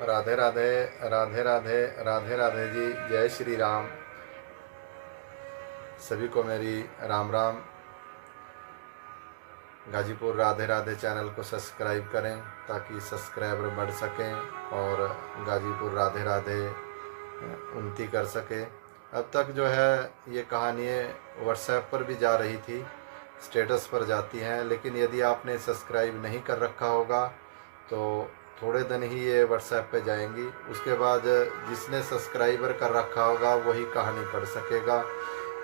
राधे राधे राधे राधे राधे राधे जी। जय श्री राम। सभी को मेरी राम राम। गाजीपुर राधे राधे चैनल को सब्सक्राइब करें ताकि सब्सक्राइबर बढ़ सकें और गाजीपुर राधे राधे उन्नति कर सके। अब तक जो है ये कहानियाँ व्हाट्सएप पर भी जा रही थी, स्टेटस पर जाती हैं, लेकिन यदि आपने सब्सक्राइब नहीं कर रखा होगा तो थोड़े दिन ही ये व्हाट्सएप पे जाएंगी। उसके बाद जिसने सब्सक्राइबर कर रखा होगा वही कहानी पढ़ सकेगा,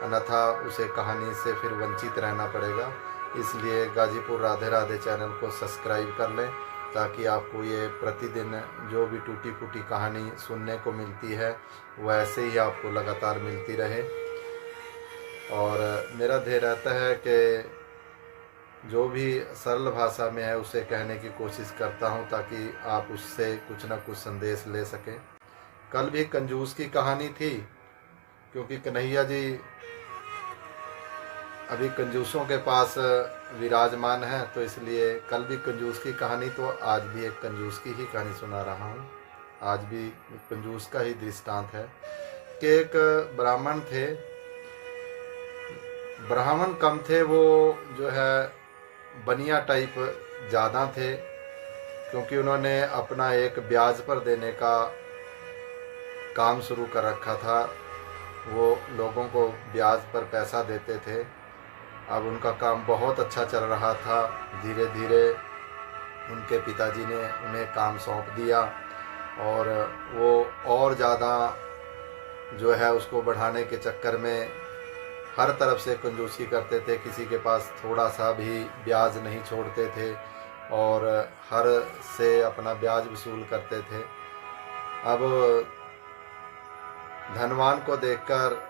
अन्यथा उसे कहानी से फिर वंचित रहना पड़ेगा। इसलिए गाजीपुर राधे राधे चैनल को सब्सक्राइब कर लें ताकि आपको ये प्रतिदिन जो भी टूटी फूटी कहानी सुनने को मिलती है वो ऐसे ही आपको लगातार मिलती रहे। और मेरा ध्येय रहता है कि जो भी सरल भाषा में है उसे कहने की कोशिश करता हूँ ताकि आप उससे कुछ ना कुछ संदेश ले सकें। कल भी कंजूस की कहानी थी, क्योंकि कन्हैया जी अभी कंजूसों के पास विराजमान है, तो इसलिए कल भी कंजूस की कहानी, तो आज भी एक कंजूस की ही कहानी सुना रहा हूँ। आज भी कंजूस का ही दृष्टांत है कि एक ब्राह्मण थे। ब्राह्मण कम थे, वो जो है बनिया टाइप ज़्यादा थे, क्योंकि उन्होंने अपना एक ब्याज पर देने का काम शुरू कर रखा था। वो लोगों को ब्याज पर पैसा देते थे। अब उनका काम बहुत अच्छा चल रहा था। धीरे धीरे उनके पिताजी ने उन्हें काम सौंप दिया और वो और ज़्यादा जो है उसको बढ़ाने के चक्कर में हर तरफ से कंजूसी करते थे। किसी के पास थोड़ा सा भी ब्याज नहीं छोड़ते थे और हर से अपना ब्याज वसूल करते थे। अब धनवान को देखकर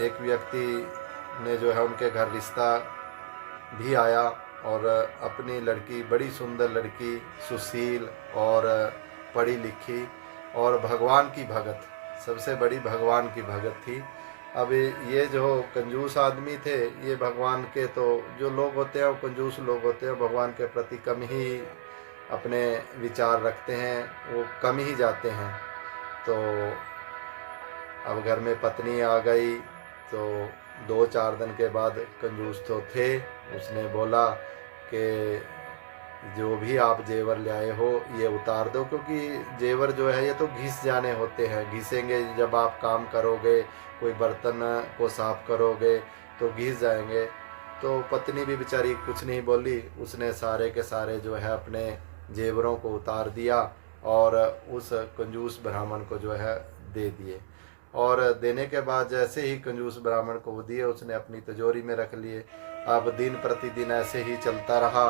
एक व्यक्ति ने जो है उनके घर रिश्ता भी आया और अपनी लड़की, बड़ी सुंदर लड़की, सुशील और पढ़ी लिखी और भगवान की भगत, सबसे बड़ी भगवान की भगत थी। अब ये जो कंजूस आदमी थे, ये भगवान के, तो जो लोग होते हैं वो कंजूस लोग होते हैं, भगवान के प्रति कम ही अपने विचार रखते हैं, वो कम ही जाते हैं। तो अब घर में पत्नी आ गई तो 2-4 दिन के बाद कंजूस तो थे, उसने बोला कि जो भी आप जेवर ले आए हो ये उतार दो, क्योंकि जेवर जो है ये तो घिस जाने होते हैं, घिसेंगे। जब आप काम करोगे, कोई बर्तन को साफ करोगे तो घिस जाएंगे। तो पत्नी भी बेचारी कुछ नहीं बोली, उसने सारे के सारे जो है अपने जेवरों को उतार दिया और उस कंजूस ब्राह्मण को जो है दे दिए। और देने के बाद जैसे ही कंजूस ब्राह्मण को वो दिए, उसने अपनी तिजोरी में रख लिए। अब दिन प्रतिदिन ऐसे ही चलता रहा।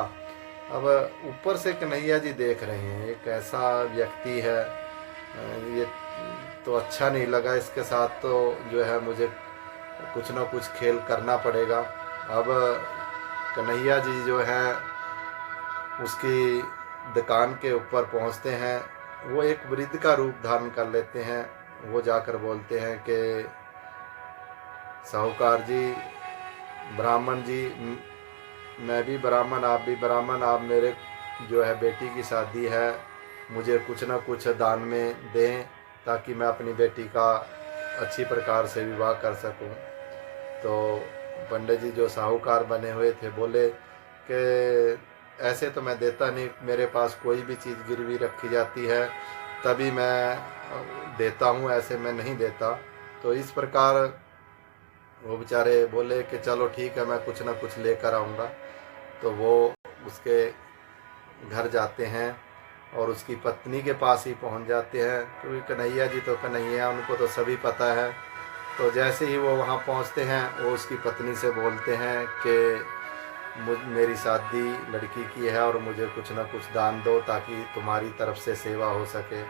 अब ऊपर से कन्हैया जी देख रहे हैं एक ऐसा व्यक्ति है, ये तो अच्छा नहीं लगा, इसके साथ तो जो है मुझे कुछ ना कुछ खेल करना पड़ेगा। अब कन्हैया जी जो है उसकी दुकान के ऊपर पहुंचते हैं। वो एक वृद्ध का रूप धारण कर लेते हैं। वो जाकर बोलते हैं कि साहूकार जी, ब्राह्मण जी, मैं भी ब्राह्मण, आप भी ब्राह्मण, आप मेरे जो है बेटी की शादी है, मुझे कुछ ना कुछ दान में दें ताकि मैं अपनी बेटी का अच्छी प्रकार से विवाह कर सकूं। तो पंडित जी जो साहूकार बने हुए थे बोले कि ऐसे तो मैं देता नहीं, मेरे पास कोई भी चीज़ गिरवी रखी जाती है तभी मैं देता हूँ, ऐसे मैं नहीं देता। तो इस प्रकार वो बेचारे बोले कि चलो ठीक है, मैं कुछ ना कुछ लेकर आऊँगा। तो वो उसके घर जाते हैं और उसकी पत्नी के पास ही पहुंच जाते हैं, क्योंकि कन्हैया जी तो कन्हैया, उनको तो सभी पता है। तो जैसे ही वो वहाँ पहुँचते हैं, वो उसकी पत्नी से बोलते हैं कि मेरी शादी लड़की की है और मुझे कुछ ना कुछ दान दो ताकि तुम्हारी तरफ से सेवा हो सके।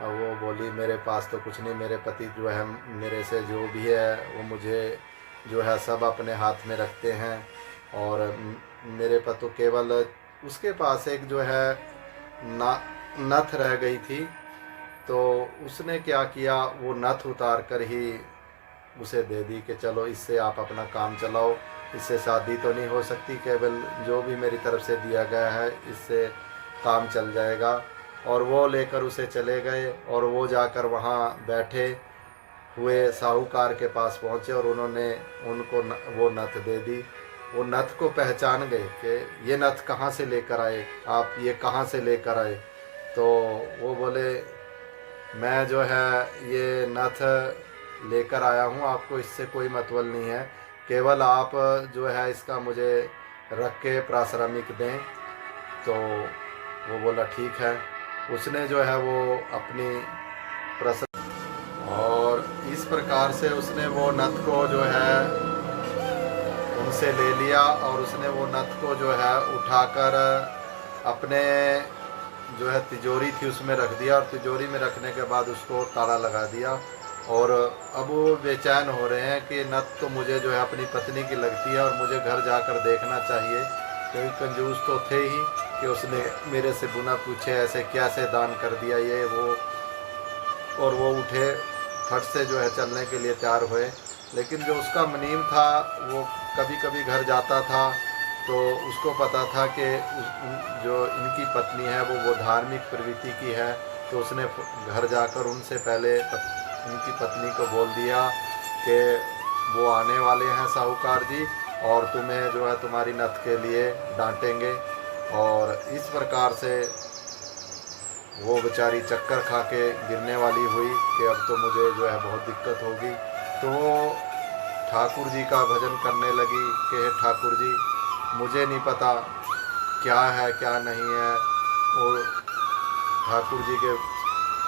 अब वो बोली मेरे पास तो कुछ नहीं, मेरे पति जो है मेरे से जो भी है वो मुझे जो है सब अपने हाथ में रखते हैं और मेरे पर तो केवल उसके पास एक जो है नथ रह गई थी। तो उसने क्या किया, वो नथ उतार कर ही उसे दे दी कि चलो इससे आप अपना काम चलाओ, इससे शादी तो नहीं हो सकती, केवल जो भी मेरी तरफ से दिया गया है इससे काम चल जाएगा। और वो लेकर उसे चले गए और वो जाकर वहाँ बैठे हुए साहूकार के पास पहुँचे और उन्होंने उनको वो नथ दे दी। वो नथ को पहचान गए कि ये नथ कहाँ से लेकर आए आप, ये कहाँ से लेकर आए। तो वो बोले मैं जो है ये नथ लेकर आया हूँ, आपको इससे कोई मतलब नहीं है, केवल आप जो है इसका मुझे रख के प्राश्रमिक दें। तो वो बोला ठीक है। उसने जो है वो अपनी प्रश्न और इस प्रकार से उसने वो नथ को जो है उनसे ले लिया और उसने वो नथ को जो है उठाकर अपने जो है तिजोरी थी उसमें रख दिया और तिजोरी में रखने के बाद उसको ताला लगा दिया। और अब वो बेचैन हो रहे हैं कि नथ तो मुझे जो है अपनी पत्नी की लगती है और मुझे घर जाकर देखना चाहिए, क्योंकि कंजूस तो थे ही कि उसने मेरे से बिना पूछे ऐसे कैसे दान कर दिया ये वो। और वो उठे, फट से जो है चलने के लिए तैयार हुए। लेकिन जो उसका मुनीम था वो कभी कभी घर जाता था, तो उसको पता था कि जो इनकी पत्नी है वो धार्मिक प्रवृत्ति की है। तो उसने घर जाकर उनसे पहले उनकी पत्नी को बोल दिया कि वो आने वाले हैं साहूकार जी और तुम्हें जो है तुम्हारी नथ के लिए डांटेंगे। और इस प्रकार से वो बेचारी चक्कर खा के गिरने वाली हुई कि अब तो मुझे जो है बहुत दिक्कत होगी। तो वो ठाकुर जी का भजन करने लगी कि हे ठाकुर जी, मुझे नहीं पता क्या है क्या नहीं है। और ठाकुर जी के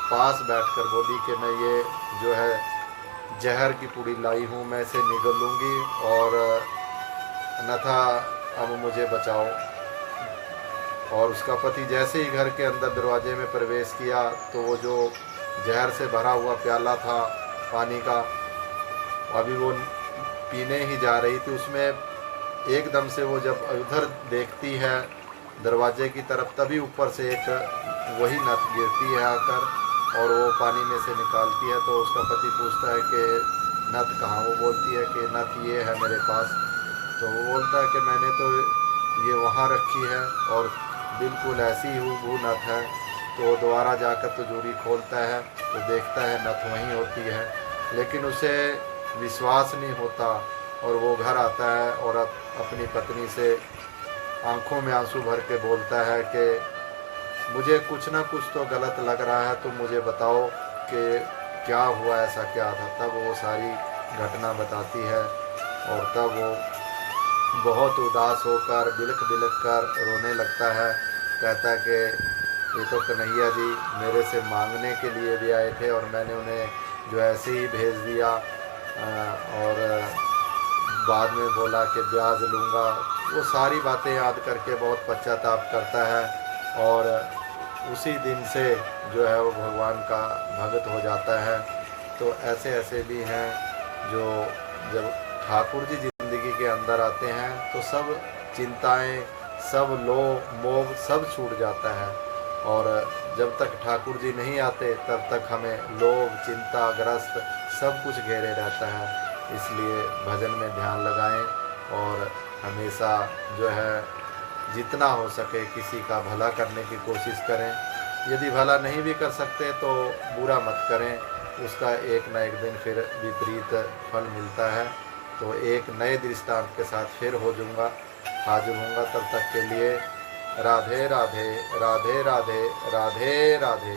पास बैठकर बोली कि मैं ये जो है जहर की पुड़ी लाई हूँ, मैं इसे निगल लूँगी और अन्यथा अब मुझे बचाओ। और उसका पति जैसे ही घर के अंदर दरवाजे में प्रवेश किया तो वो जो जहर से भरा हुआ प्याला था पानी का, अभी वो पीने ही जा रही थी, उसमें एकदम से वो जब उधर देखती है दरवाजे की तरफ, तभी ऊपर से एक वही नथ गिरती है आकर और वो पानी में से निकालती है। तो उसका पति पूछता है कि नथ कहाँ? वो बोलती है कि नथ ये है मेरे पास। तो वो बोलता है कि मैंने तो ये वहाँ रखी है और बिल्कुल ऐसी ही हूबहू नथ है। तो वो दोबारा जाकर तिजोरी खोलता है तो देखता है नथ वहीं होती है, लेकिन उसे विश्वास नहीं होता और वो घर आता है और अपनी पत्नी से आंखों में आंसू भर के बोलता है कि मुझे कुछ ना कुछ तो गलत लग रहा है, तो मुझे बताओ कि क्या हुआ, ऐसा क्या था। तब वो सारी घटना बताती है और तब वो बहुत उदास होकर बिलख बिलख कर रोने लगता है। कहता है कि ये तो कन्हैया जी मेरे से मांगने के लिए भी आए थे और मैंने उन्हें जो ऐसे ही भेज दिया और बाद में बोला कि ब्याज लूँगा। वो सारी बातें याद करके बहुत पश्चाताप करता है और उसी दिन से जो है वो भगवान का भक्त हो जाता है। तो ऐसे ऐसे भी हैं जो जब ठाकुर जी ज़िंदगी के अंदर आते हैं तो सब चिंताएं, सब लोभ मोह सब छूट जाता है। और जब तक ठाकुर जी नहीं आते तब तक हमें लोभ चिंता ग्रस्त सब कुछ घेरे रहता है। इसलिए भजन में ध्यान लगाएं और हमेशा जो है जितना हो सके किसी का भला करने की कोशिश करें। यदि भला नहीं भी कर सकते तो बुरा मत करें, उसका एक न एक दिन फिर विपरीत फल मिलता है। तो एक नए दृष्टांत के साथ फिर हाजिर होऊंगा। तब तक के लिए राधे राधे राधे राधे राधे राधे।